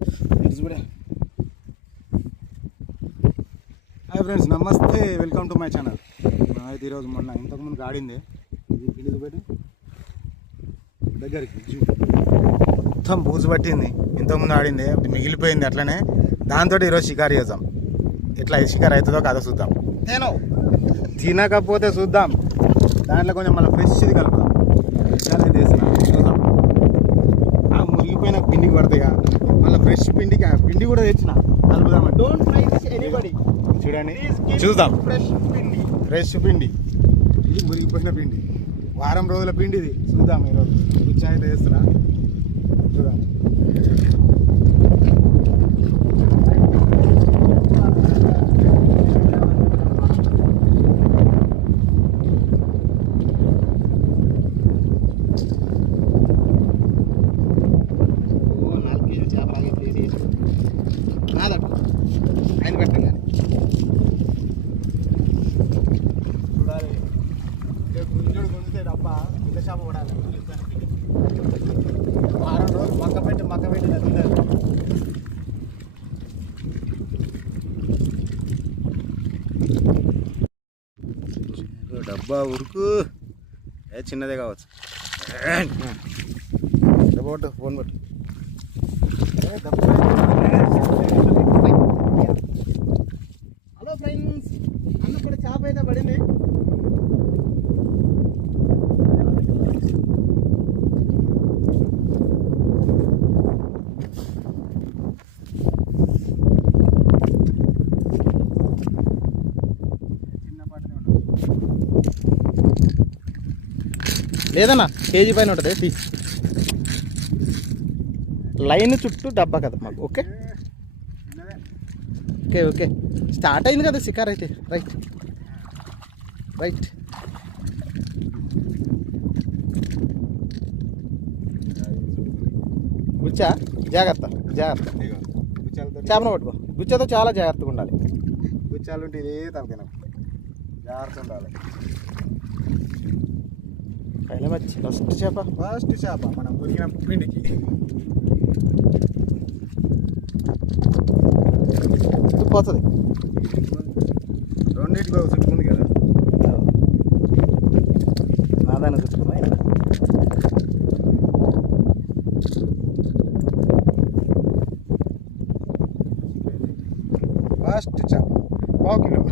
Hi friends, నమస్తే, welcome to my channel. అయితే ఈరోజు మొన్న ఇంతకుముందు ఆడింది ఇది పిలుసు పెట్టి దగ్గరికి మొత్తం బూజు పట్టింది. ఇంతకుముందు ఆడింది మిగిలిపోయింది అట్లనే. దాంతో ఈరోజు షికారు చేద్దాం. ఎట్లా షికారు అవుతుందో కదా చూద్దాం. తినకపోతే చూద్దాం. దాంట్లో కొంచెం మళ్ళీ ఫ్రెష్ది కలుపుతాం. చూద్దాం. మురిగిపోయిన పిండికి పడతాయి. మళ్ళీ ఫ్రెష్ పిండికి పిండి కూడా తెచ్చిన కలుపుదామండి. Don't try this anybody. చూడండి, చూద్దాం. ఫ్రెష్ పిండి, ఇది మురిగిపోయిన పిండి, వారం రోజుల పిండి ఇది. చూద్దాం ఈరోజు రుచి అయితే వేస్తున్నా. చూద్దాం. ఆయన పెట్టండి చూడాలి. గుంజుడు గుంజితే డబ్బా పెద్ద చేప పడాలి. వారం రోజులు మక్క పెట్టి తింటారు. డబ్బా ఉరుకు చిన్నదే కావచ్చు. పట్టు, ఫోన్ పట్టు. హలో ఫ్రెండ్స్, అన్న కూడా చేప అయితే పడింది. లేదన్నా కేజీ పైన ఉంటుంది. లైన్ చుట్టూ డబ్బా కదా మాకు. ఓకే ఓకే ఓకే స్టార్ట్ అయింది కదా షికార్ అయితే. Right right. గుచ్చా జాగ్రత్త జాగ్రత్త. చేపను పట్టుకో. గుచ్చతో చాలా జాగ్రత్తగా ఉండాలి. గుచ్చాలు ఉంటే ఇదే తనకిన జాగ్రత్త ఉండాలి. పైన వచ్చి ఫస్ట్ చేప మనం మురిగిన పిండికి. పోతుంది. రెండింటికి చుట్టుకుంది కదా. నాదాన్ని చుట్టుకున్నా. ఫస్ట్ చేప 1 కిలో.